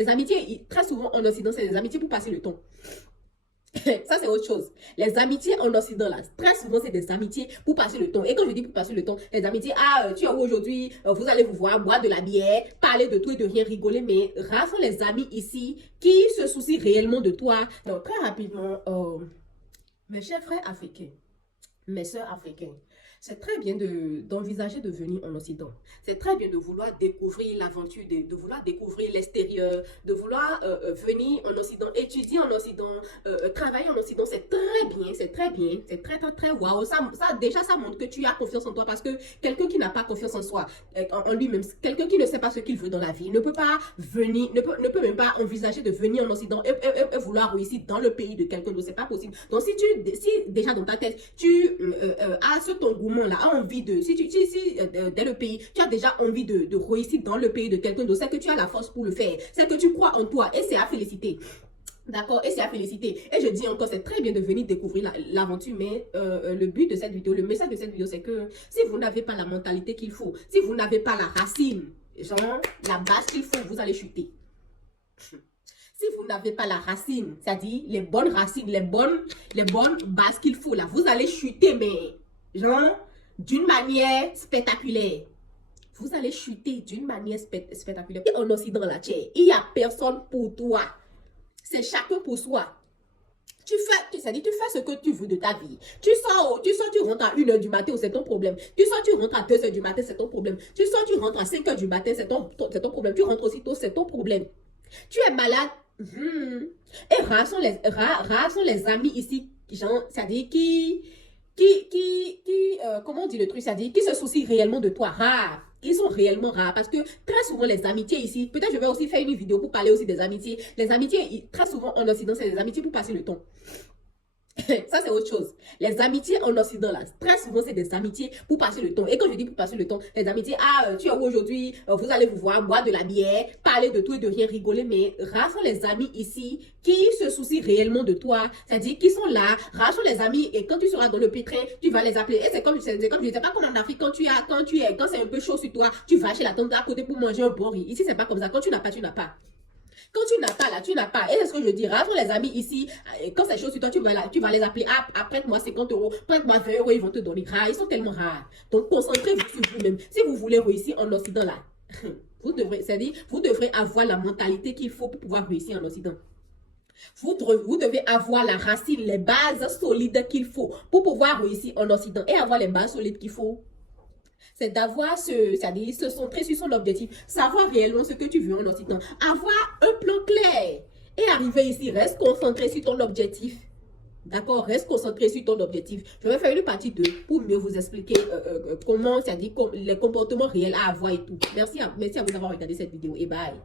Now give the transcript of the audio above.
Les amitiés, très souvent en Occident, c'est des amitiés pour passer le temps. Ça, c'est autre chose. Les amitiés en Occident, là, très souvent, c'est des amitiés pour passer le temps. Et quand je dis pour passer le temps, les amitiés, tu es où aujourd'hui, vous allez vous voir, boire de la bière, parler de tout et de rien, rigoler. Mais rares sont les amis ici qui se soucient réellement de toi. Donc, très rapidement, mes chers frères africains, mes sœurs africaines, c'est très bien d'envisager de venir en Occident. C'est très bien de vouloir découvrir l'aventure, de vouloir découvrir l'extérieur, de vouloir venir en Occident, étudier en Occident, travailler en Occident. C'est très bien, c'est très bien, c'est très, très, très waouh. Déjà, ça montre que tu as confiance en toi parce que quelqu'un qui n'a pas confiance en soi, en lui-même, quelqu'un qui ne sait pas ce qu'il veut dans la vie, ne peut pas venir, ne peut même pas envisager de venir en Occident et vouloir réussir dans le pays de quelqu'un d'autre. C'est pas possible. Donc, si déjà dans ta tête, tu as ce ton goût là, a envie de, si dès le pays, tu as déjà envie de réussir dans le pays de quelqu'un d'autre, c'est que tu as la force pour le faire, c'est que tu crois en toi et c'est à féliciter. D'accord, et c'est à féliciter. Et je dis encore, c'est très bien de venir découvrir l'aventure, mais le but de cette vidéo, le message de cette vidéo, c'est que si vous n'avez pas la mentalité qu'il faut, si vous n'avez pas la racine, genre la base qu'il faut, vous allez chuter. Si vous n'avez pas la racine, c'est-à-dire les bonnes racines, les bonnes bases qu'il faut, là, vous allez chuter, mais genre, d'une manière spectaculaire. Vous allez chuter d'une manière spectaculaire. Et en Occident, là, il n'y a personne pour toi. C'est chacun pour soi. Tu fais ce que tu veux de ta vie. Tu sors, tu rentres à 1h du matin, c'est ton problème. Tu sors, tu rentres à 2h du matin, c'est ton problème. Tu sors, tu rentres à 5h du matin, c'est ton problème. Tu rentres aussitôt, c'est ton problème. Tu es malade. Et rares sont les amis ici, genre, c'est-à-dire comment on dit le truc, c'est-à-dire qui se soucient réellement de toi, rares. Ils sont réellement rares parce que très souvent les amitiés ici, peut-être je vais aussi faire une vidéo pour parler aussi des amitiés. Les amitiés, très souvent en Occident, c'est des amitiés pour passer le temps. Ça, c'est autre chose. Les amitiés en Occident, là, très souvent, c'est des amitiés pour passer le temps. Et quand je dis pour passer le temps, les amitiés, tu es où aujourd'hui, vous allez vous voir, boire de la bière, parler de tout et de rien, rigoler. Mais rares sont les amis ici qui se soucient réellement de toi. C'est-à-dire qui sont là. Rares sont les amis. Et quand tu seras dans le pétrin, tu vas les appeler. Et c'est comme je disais, pas comme en Afrique, quand c'est un peu chaud sur toi, tu vas chez la tante à côté pour manger un bon riz. Ici, c'est pas comme ça. Quand tu n'as pas, tu n'as pas. Quand tu n'as pas là, tu n'as pas. Et c'est ce que je dis. Rassure les amis ici. Quand c'est chaud sur toi, tu vas les appeler. Prête-moi 50 euros. Prête-moi 20 euros. Ils vont te donner. Ils sont tellement rares. Donc, concentrez-vous sur vous-même. Si vous voulez réussir en Occident là, vous devrez avoir la mentalité qu'il faut pour pouvoir réussir en Occident. Vous devez avoir la racine, les bases solides qu'il faut pour pouvoir réussir en Occident. Et avoir les bases solides qu'il faut, c'est d'avoir c'est-à-dire se centrer sur son objectif, savoir réellement ce que tu veux en Occident, avoir un plan clair et arriver ici, reste concentré sur ton objectif. D'accord, reste concentré sur ton objectif. Je vais faire une partie 2 pour mieux vous expliquer comment, c'est-à-dire les comportements réels à avoir et tout. Merci à vous d'avoir regardé cette vidéo et bye.